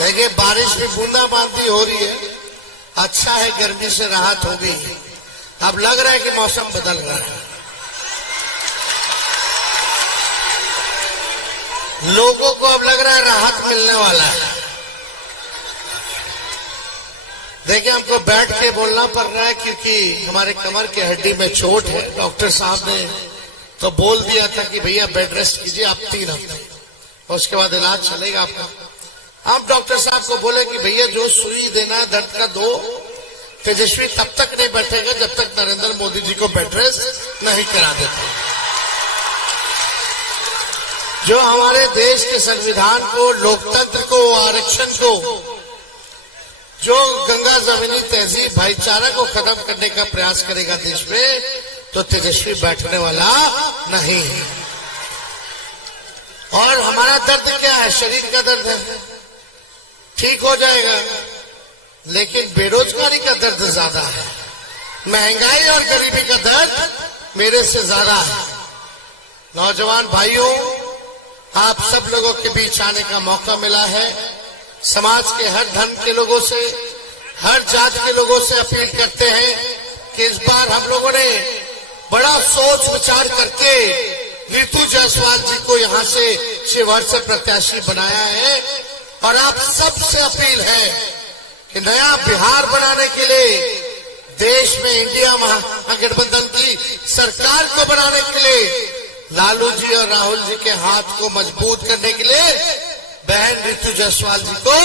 देखिए बारिश भी बूंदाबांदी हो रही है, अच्छा है, गर्मी से राहत हो गई। अब लग रहा है कि मौसम बदल रहा है, लोगों को अब लग रहा है राहत मिलने वाला है। देखिए हमको बैठ के बोलना पड़ रहा है क्योंकि हमारे कमर की हड्डी में चोट है। डॉक्टर साहब ने तो बोल दिया था कि भैया बेड रेस्ट कीजिए आप 3 हफ्ते, और उसके बाद इलाज चलेगा आपका। आप डॉक्टर साहब को बोले कि भैया जो सुई देना है दर्द का दो। तेजस्वी तब तक नहीं बैठेगा जब तक नरेंद्र मोदी जी को बेड रेस्ट नहीं करा देते। जो हमारे देश के संविधान को, लोकतंत्र को, आरक्षण को, जो गंगा जमीनी तहजीब भाईचारा को खत्म करने का प्रयास करेगा देश में, तो तेजस्वी बैठने वाला नहीं है। और हमारा दर्द क्या है? शरीर का दर्द है, ठीक हो जाएगा, लेकिन बेरोजगारी का दर्द ज्यादा है, महंगाई और गरीबी का दर्द मेरे से ज्यादा है। नौजवान भाइयों, आप सब लोगों के बीच आने का मौका मिला है। समाज के हर धर्म के लोगों से, हर जात के लोगों से अपील करते हैं कि इस बार हम लोगों ने बड़ा सोच विचार करके ऋतु जायसवाल जी को यहां से शिवहर से प्रत्याशी बनाया है। और आप सबसे अपील है कि नया बिहार बनाने के लिए, देश में इंडिया महागठबंधन की सरकार को बनाने के लिए, लालू जी और राहुल जी के हाथ को मजबूत करने के लिए बहन ऋतु जायसवाल जी को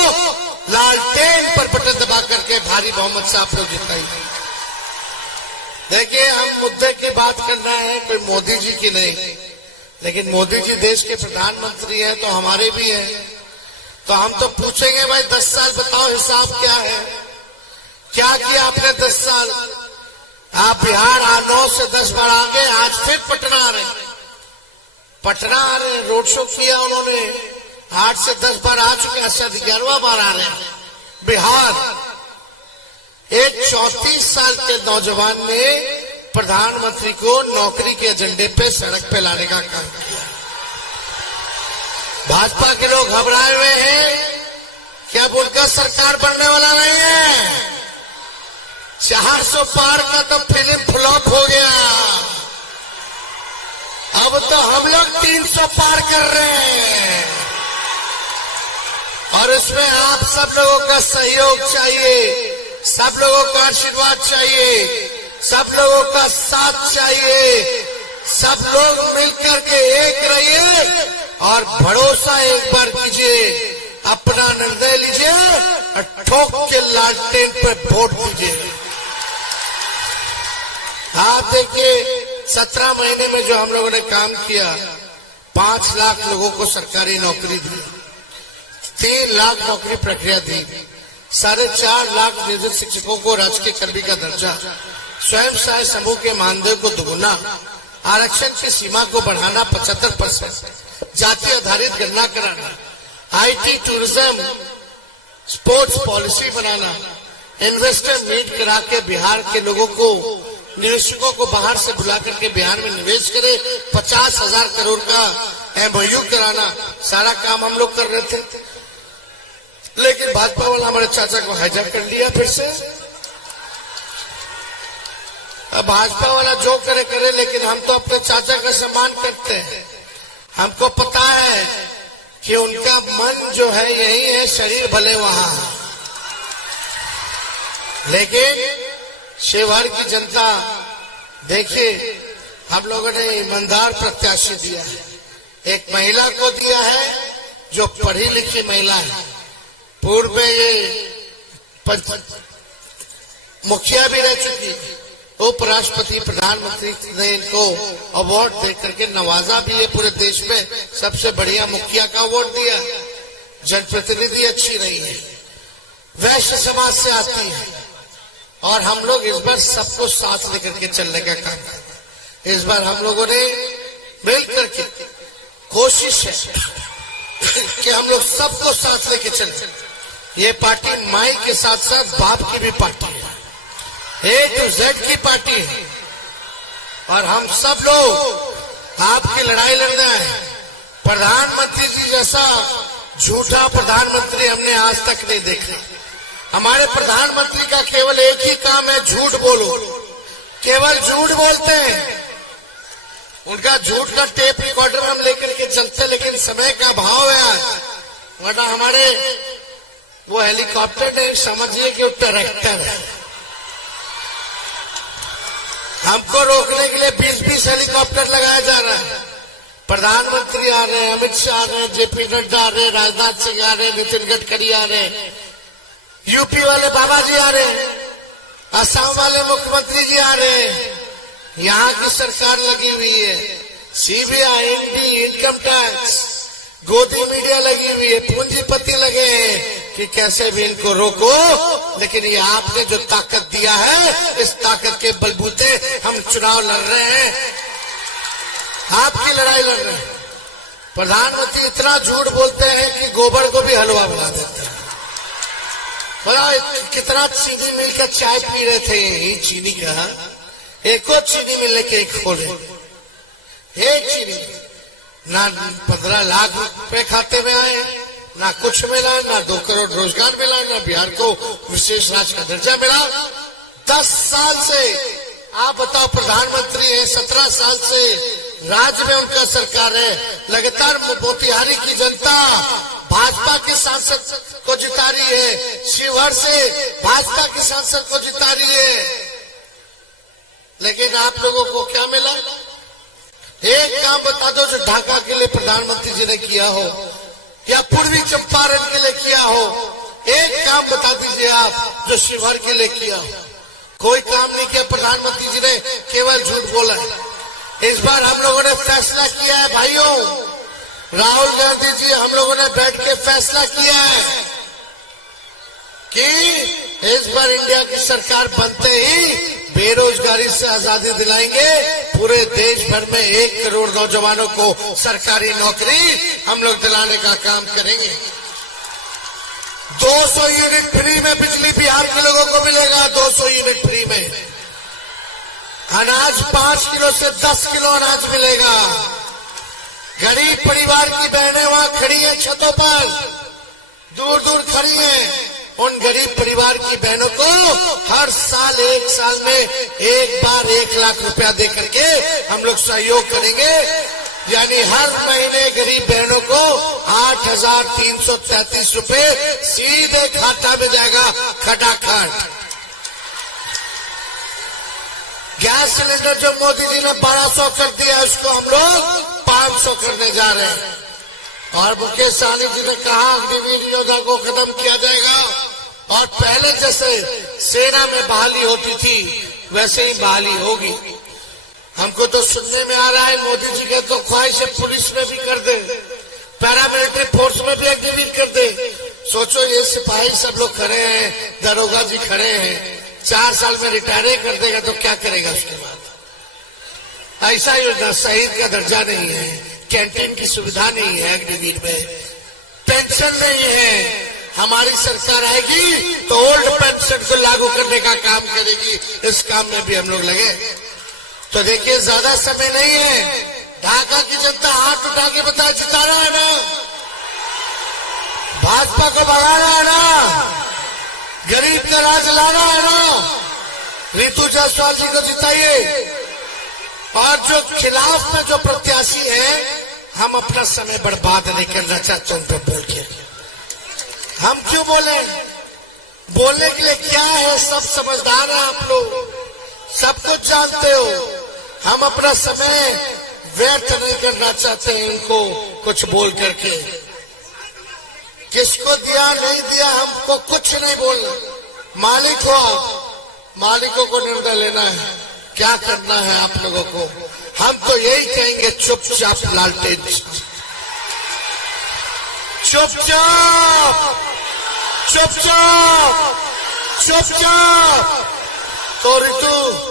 लालटेन पर बटन दबा करके भारी बहुमत से आप लोग जिताइए। देखिए हम मुद्दे की बात करना है, कोई मोदी जी की नहीं, लेकिन मोदी जी देश के प्रधानमंत्री हैं तो हमारे भी हैं। तो हम तो पूछेंगे भाई 10 साल बताओ हिसाब क्या है, क्या किया आपने 10 साल? आप बिहार 9 से 10 बार आगे, आज फिर पटना आ रहे, रोड शो किया उन्होंने, 8 से 10 बार आ चुके, 11वां बार आ रहे हैं। बिहार एक 34 साल के नौजवान ने प्रधानमंत्री को नौकरी के एजेंडे पे सड़क पे लाने का काम किया। भाजपा के लोग घबराए हुए हैं कि अब उनका सरकार बनने वाला नहीं है। 400 पार का तो फिल्म फ्लॉप हो गया, अब तो हम लोग 300 पार कर रहे हैं। और इसमें आप सब लोगों का सहयोग चाहिए, सब लोगों का आशीर्वाद चाहिए, सब लोगों का साथ चाहिए। सब लोग मिलकर के एक रहिए और भरोसा एक बार कीजिए, अपना निर्णय लीजिए और ठोक के लालटेन पर वोट दीजिए। आप देखिए 17 महीने में जो हम लोगों ने काम किया, 5 लाख लोगों को सरकारी नौकरी दी, 3 लाख नौकरी प्रक्रिया दी, 4.5 लाख नियोजित शिक्षकों को राजकीय कर्मी का दर्जा, स्वयं सहायता समूह के मानदेय को दोगुना, आरक्षण की सीमा को बढ़ाना 75%, जाति आधारित गणना कराना, IT टूरिज्म स्पोर्ट्स पॉलिसी बनाना, इन्वेस्टर मीट करा के बिहार के लोगों को, निवेशकों को बाहर से बुला करके बिहार में निवेश करे, 50,000 करोड़ का MOU कराना, सारा काम हम लोग कर रहे थे। लेकिन भाजपा वाला हमारे चाचा को हाईजैक कर लिया फिर से। अब भाजपा वाला जो करे करे, लेकिन हम तो अपने चाचा का सम्मान करते हैं। हमको पता है कि उनका मन जो है यही है, शरीर भले वहां। लेकिन शिवहर की जनता, देखिए हम लोगों ने ईमानदार प्रत्याशी दिया है, एक महिला को दिया है जो पढ़ी लिखी महिला है। पूर्व में ये मुखिया भी रह चुकी है, उपराष्ट्रपति, प्रधानमंत्री ने इनको अवार्ड देकर के नवाजा भी है। पूरे देश में सबसे बढ़िया मुखिया का अवार्ड दिया। जनप्रतिनिधि अच्छी रही है, वैश्य समाज से आती है, और हम लोग इस बार सबको साथ लेकर के चलने का काम करें। इस बार हम लोगों ने मिलकर के कोशिश है कि हम लोग सबको साथ लेके चलें। ये पार्टी माई के साथ साथ बाप की भी पार्टी है, A to Z की पार्टी है, और हम सब लोग आपकी लड़ाई लड़ना है। प्रधानमंत्री जी जैसा झूठा प्रधानमंत्री हमने आज तक नहीं देखा। हमारे प्रधानमंत्री का केवल एक ही काम है, झूठ बोलो, केवल झूठ बोलते हैं। उनका झूठ का टेप रिकॉर्डर हम लेकर के चलते, लेकिन समय का भाव है आज, वरना हमारे वो हेलीकॉप्टर नहीं, समझिए कि वो ट्रैक्टर है। हमको रोकने के लिए 20-20 हेलीकॉप्टर लगाया जा रहा है। प्रधानमंत्री आ रहे हैं, अमित शाह आ रहे हैं, जेपी नड्डा आ रहे हैं, राजनाथ सिंह आ रहे हैं, नितिन गडकरी आ रहे हैं, यूपी वाले बाबा जी आ रहे हैं, असम वाले मुख्यमंत्री जी आ रहे हैं। यहाँ की सरकार लगी हुई है, सीबीआई, ईडी, इनकम टैक्स, गोदी मीडिया लगी हुई है, पूंजीपति लगे हैं कि कैसे भी इनको रोको। लेकिन ये आपने जो ताकत दिया है, इस ताकत के बलबूते हम चुनाव लड़ रहे हैं, आपकी लड़ाई लड़ रहे हैं। प्रधानमंत्री इतना झूठ बोलते हैं कि गोबर को भी हलवा बना देते हैं। बड़ा कितना चीनी मिल का चाय पी रहे थे, यही चीनी का एक और चीनी मिल लेके एक खोले, एक चीनी ना 15 लाख रुपए खाते में आए, ना कुछ मिला, ना 2 करोड़ रोजगार मिला, ना बिहार को विशेष राज्य का दर्जा मिला। 10 साल से आप बताओ, प्रधानमंत्री है, 17 साल से राज्य में उनका सरकार है, लगातार मोतिहारी की जनता भाजपा के सांसद को जिता रही है, शिवहर से भाजपा के सांसद को जिता रही है। लेकिन आप लोगों को क्या मिला? एक काम बता दो जो ढाका के लिए प्रधानमंत्री जी ने किया हो, या पूर्वी चंपारण के लिए किया हो। एक काम बता दीजिए आप जो शिवहर के लिए किया हो। कोई काम नहीं किया, प्रधानमंत्री जी ने केवल झूठ बोला। इस बार हम लोगों ने फैसला किया है भाइयों, राहुल गांधी जी, हम लोगों ने बैठ के फैसला किया है कि इस बार इंडिया की सरकार बनते ही बेरोजगारी से आजादी दिलाएंगे। पूरे देश भर में 1 करोड़ नौजवानों को सरकारी नौकरी हम लोग दिलाने का काम करेंगे। 200 यूनिट फ्री में बिजली बिहार के लोगों को मिलेगा, 200 यूनिट फ्री में। अनाज 5 किलो से 10 किलो अनाज मिलेगा। गरीब परिवार की बहनें वहां खड़ी हैं, छतों पर दूर दूर खड़ी हैं। उन गरीब परिवार की बहनों को हर साल 1 साल में एक बार 1 लाख रुपया दे करके हम लोग सहयोग करेंगे। यानी हर महीने गरीब बहनों को 8,333 रुपए सीधे खाता में जाएगा, खटाखट। गैस सिलेंडर जो मोदी जी ने 1200 कर दिया, उसको हम लोग 500 करने जा रहे हैं। और मुकेश सहनी जी ने कहा अग्निवीर योजना को खत्म किया जाएगा, और पहले जैसे सेना में बहाली होती थी वैसे ही बहाली होगी। हमको तो सुनने में आ रहा है मोदी जी के तो ख्वाहिश है पुलिस में भी कर दे, पैरामिलिट्री फोर्स में भी अग्निवीर कर दे। सोचो ये सिपाही सब लोग खड़े हैं, दरोगा जी खड़े हैं, 4 साल में रिटायर कर देगा तो क्या करेगा उसके बाद? ऐसा योजना, शहीद का दर्जा नहीं है, कैंटीन की सुविधा नहीं है अग्निवीर में, पेंशन नहीं है। हमारी सरकार आएगी तो ओल्ड पेंशन को लागू करने का काम करेगी, इस काम में भी हम लोग लगे। तो देखिए ज्यादा समय नहीं है, ढाका की जनता हाथ उठा के बताए जिताना है ना, भाजपा को भगाना है ना, गरीब का राज लाना है ना। रितु जायसवाल जी को जिताइए, और जो खिलाफ में जो प्रत्याशी है, हम अपना समय बर्बाद नहीं करना चाहते उन पर बोल के। हम क्यों बोले? बोलने के लिए क्या है, सब समझदार हैं आप लोग, सब कुछ जानते हो। हम अपना समय व्यर्थ नहीं करना चाहते हैं इनको कुछ बोल करके। किसको दिया नहीं दिया हमको कुछ नहीं बोलना, मालिक हो आप, मालिकों को निर्णय लेना है क्या करना है आप लोगों को। हम तो यही कहेंगे, चुपचाप लालटेन, चुपचाप चुपचाप चुपचाप। तो ऋतु